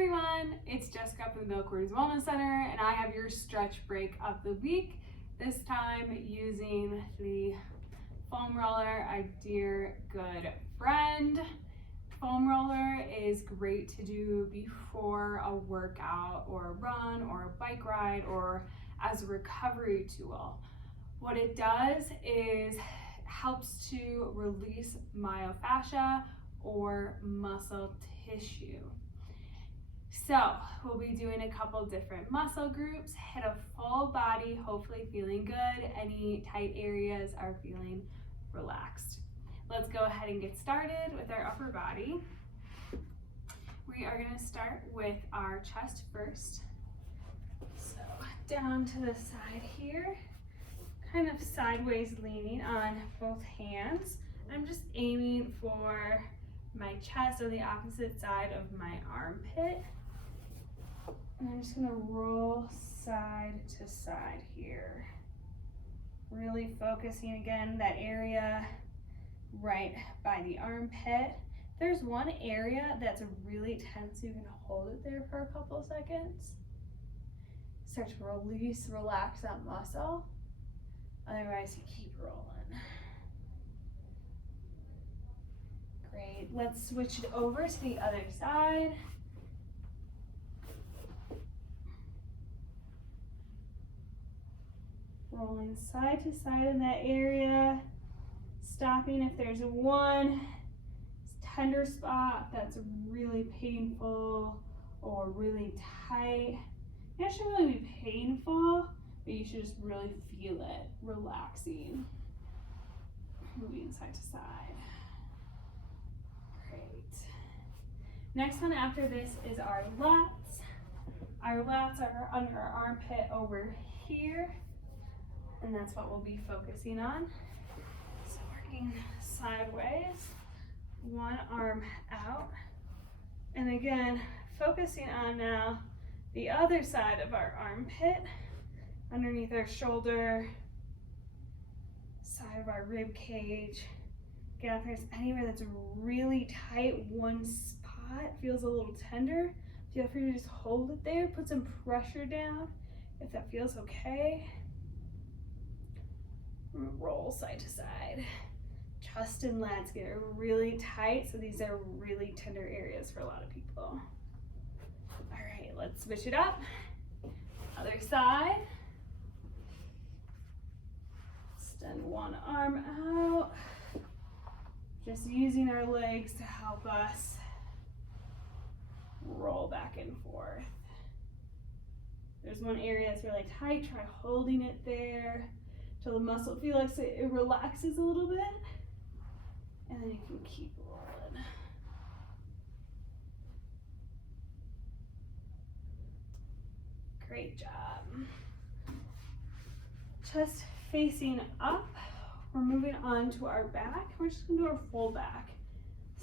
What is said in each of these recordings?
everyone, it's Jessica from the Molson Coors Wellness Center, and I have your stretch break of the week. This time using the foam roller, a dear good friend. Foam roller is great to do before a workout or a run or a bike ride or as a recovery tool. What it does is helps to release myofascia or muscle tissue. So we'll be doing a couple different muscle groups, hit a full body, hopefully feeling good. Any tight areas are feeling relaxed. Let's go ahead and get started with our upper body. We are going to start with our chest first. So down to the side here, kind of sideways leaning on both hands. I'm just aiming for my chest on the opposite side of my armpit. And I'm just gonna roll side to side here. Really focusing again, that area right by the armpit. There's one area that's really tense, you can hold it there for a couple seconds. Start to release, relax that muscle. Otherwise, you keep rolling. Great, let's switch it over to the other side. Rolling side to side in that area. Stopping if there's one tender spot that's really painful or really tight. It shouldn't really be painful, but you should just really feel it, relaxing. Moving side to side. Great. Next one after this is our lats. Our lats are under our armpit over here, and that's what we'll be focusing on. So working sideways, one arm out, and again, focusing on now the other side of our armpit, underneath our shoulder, side of our rib cage. Again, if there's anywhere that's really tight, one spot feels a little tender, feel free to just hold it there, put some pressure down if that feels okay. Roll side to side. Chest and lats get really tight, so these are really tender areas for a lot of people. All right, let's switch it up. Other side. Extend one arm out. Just using our legs to help us roll back and forth. There's one area that's really tight, try holding it there till the muscle feels like it relaxes a little bit, and then you can keep rolling. Great job. Chest facing up. We're moving on to our back. We're just gonna do our full back.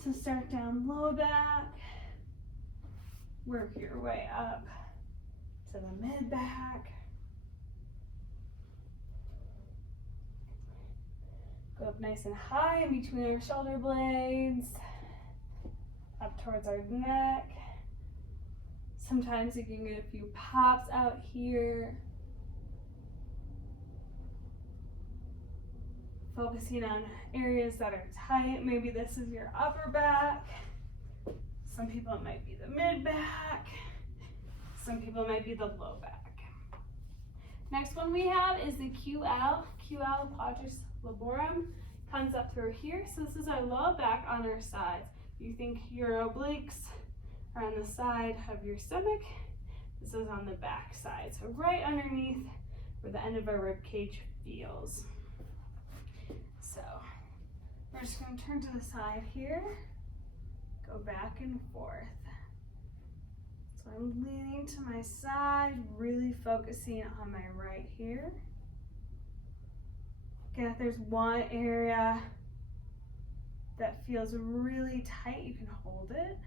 So start down low back, work your way up to the mid back. Go up nice and high in between our shoulder blades, up towards our neck. Sometimes you can get a few pops out here. Focusing on areas that are tight. Maybe this is your upper back. Some people it might be the mid back. Some people it might be the low back. Next one we have is the QL quadris laborum. Comes up through here. So this is our low back on our sides. You think your obliques are on the side of your stomach. This is on the back side. So right underneath where the end of our rib cage feels. So we're just going to turn to the side here, go back and forth. So I'm leaning to my side, really focusing on my right here. Again, if there's one area that feels really tight, you can hold it.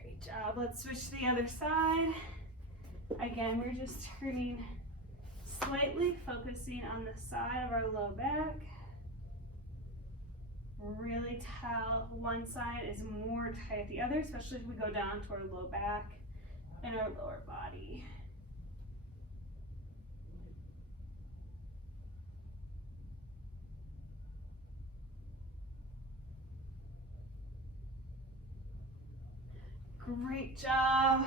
Great job. Let's switch to the other side. Again, we're just turning slightly, focusing on the side of our low back. really tell one side is more tight than the other, especially if we go down to our low back and our lower body. Great job.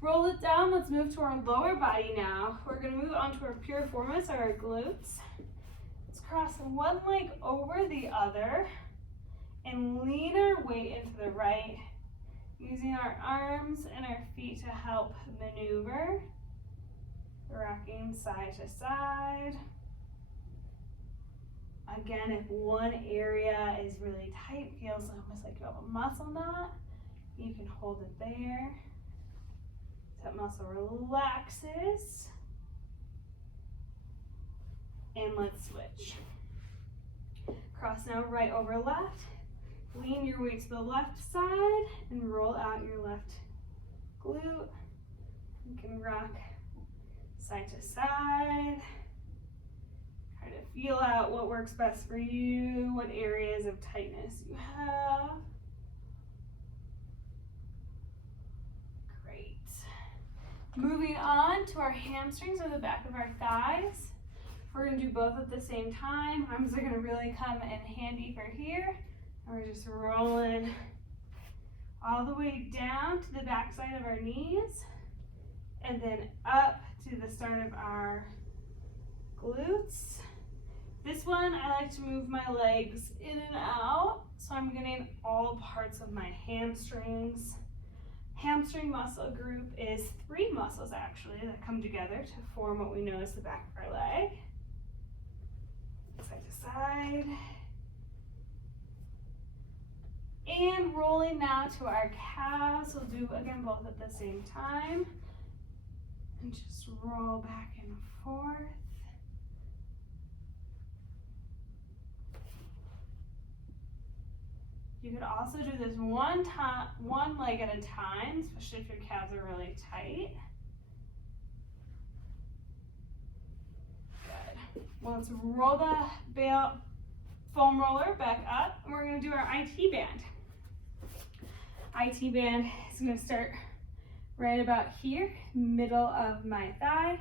Roll it down. Let's move to our lower body now. We're going to move on to our piriformis, or our glutes. Let's cross one leg over the other and lean our weight into the right, using our arms and our feet to help maneuver, rocking side to side. Again, if one area is really tight, feels almost like you have a muscle knot, you can hold it there. That muscle relaxes. And let's switch. Cross now right over left. Lean your weight to the left side and roll out your left glute. You can rock side to side. Try to feel out what works best for you, what areas of tightness you have. Great. Moving on to our hamstrings, or the back of our thighs. We're going to do both at the same time. Arms are going to really come in handy for here. And we're just rolling all the way down to the back side of our knees, and then up to the start of our glutes. This one, I like to move my legs in and out, so I'm getting all parts of my hamstrings. Hamstring muscle group is 3 muscles actually that come together to form what we know as the back of our leg. Side to side. And rolling now to our calves. We'll do again both at the same time. And just roll back and forth. You could also do this one leg at a time, especially if your calves are really tight. Good. Well, let's roll the foam roller back up, and we're going to do our IT band. IT band is going to start right about here, middle of my thigh,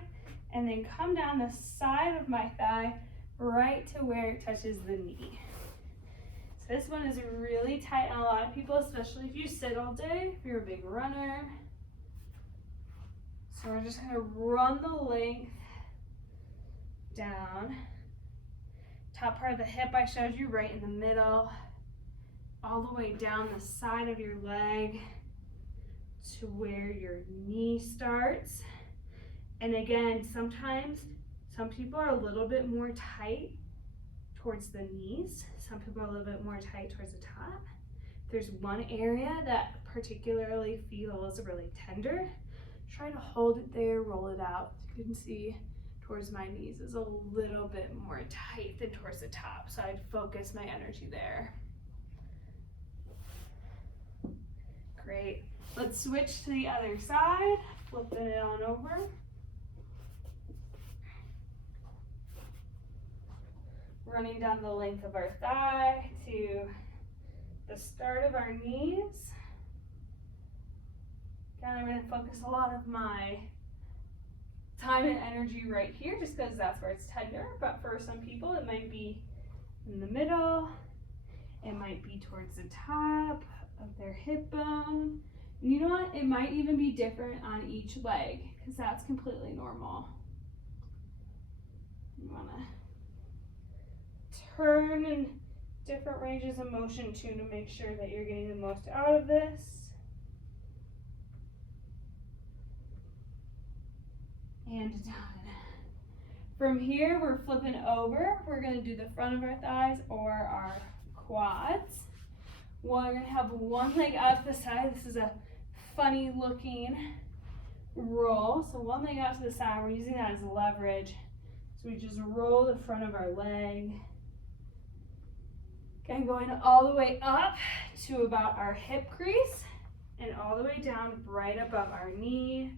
and then come down the side of my thigh right to where it touches the knee. So this one is really tight on a lot of people, especially if you sit all day, if you're a big runner. So we're just going to run the length down. Top part of the hip I showed you right in the middle, all the way down the side of your leg to where your knee starts. And again, sometimes some people are a little bit more tight towards the knees. Some people are a little bit more tight towards the top. If there's one area that particularly feels really tender, try to hold it there, roll it out. You can see towards my knees is a little bit more tight than towards the top, so I'd focus my energy there. Great. Let's switch to the other side, flipping it on over. Running down the length of our thigh to the start of our knees. Again, I'm going to focus a lot of my time and energy right here, just because that's where it's tender, but for some people it might be in the middle, it might be towards the top of their hip bone. And you know what, it might even be different on each leg, because that's completely normal. You want to turn in different ranges of motion too, to make sure that you're getting the most out of this. And done. From here, we're flipping over. We're going to do the front of our thighs or our quads. We're going to have one leg out to the side. This is a funny looking roll. So one leg out to the side, we're using that as leverage. So we just roll the front of our leg. Again, going all the way up to about our hip crease and all the way down right above our knee.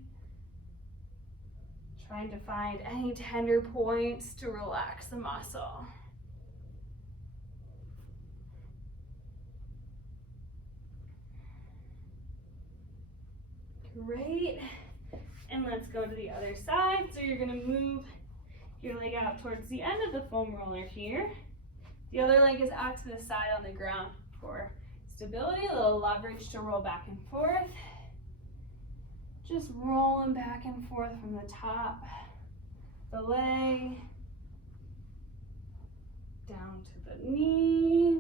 Trying to find any tender points to relax the muscle. Great. And let's go to the other side. So you're gonna move your leg out towards the end of the foam roller here. The other leg is out to the side on the ground for stability, a little leverage to roll back and forth. Just rolling back and forth from the top, the leg, down to the knee.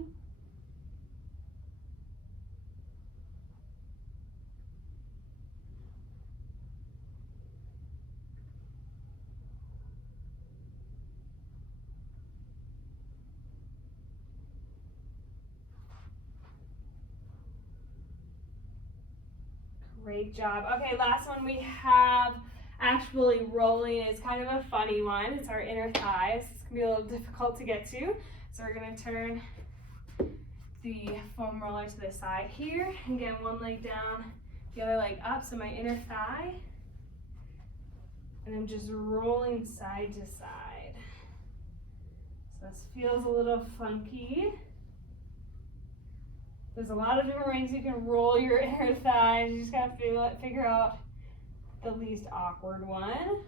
Great job. Okay, last one we have actually rolling. Is kind of a funny one. It's our inner thighs. It's gonna be a little difficult to get to. So we're gonna turn the foam roller to the side here and get one leg down, the other leg up. So my inner thigh. And I'm just rolling side to side. So this feels a little funky. There's a lot of different ways you can roll your inner thighs. You just gotta figure out the least awkward one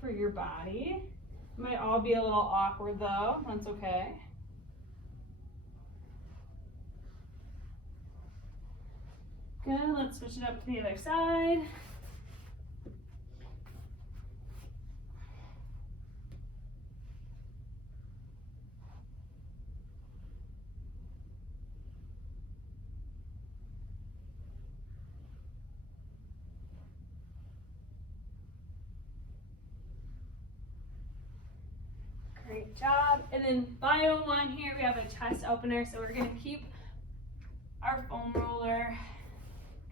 for your body. It might all be a little awkward though, that's okay. Good, let's switch it up to the other side. Great job. And then final one here, we have a chest opener. So we're gonna keep our foam roller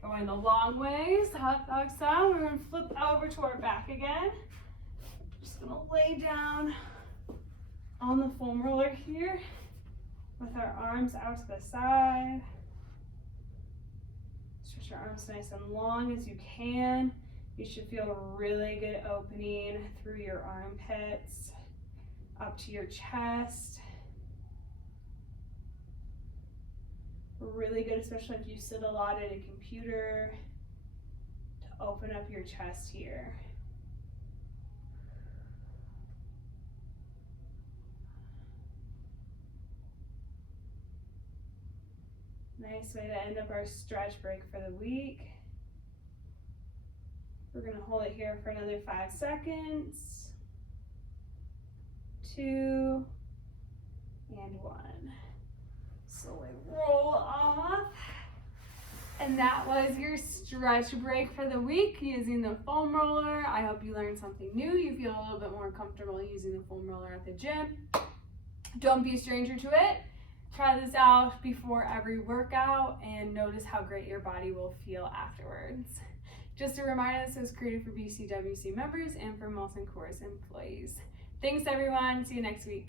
going the long way, so hot dog style. We're gonna flip over to our back again. Just gonna lay down on the foam roller here with our arms out to the side. Stretch your arms nice and long as you can. You should feel a really good opening through your armpits, up to your chest. Really good, especially if you sit a lot at a computer, to open up your chest here. Nice way to end up our stretch break for the week. We're gonna hold it here for another 5 seconds. 2 and 1. Slowly roll off. And that was your stretch break for the week using the foam roller. I hope you learned something new. You feel a little bit more comfortable using the foam roller at the gym. Don't be a stranger to it. Try this out before every workout and notice how great your body will feel afterwards. Just a reminder, this was created for BCWC members and for Molson Coors employees. Thanks everyone, see you next week.